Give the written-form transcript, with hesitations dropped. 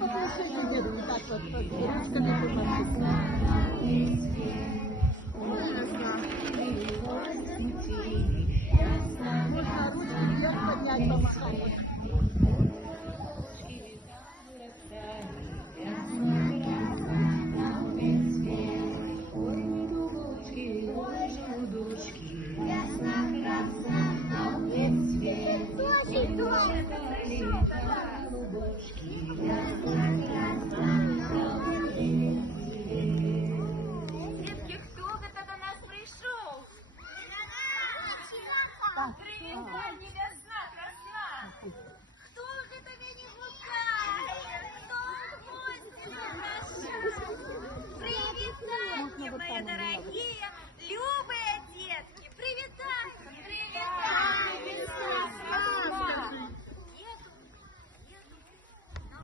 попросити діду, так от, ручками помашися. Можна ручки вверх підняти, помахати.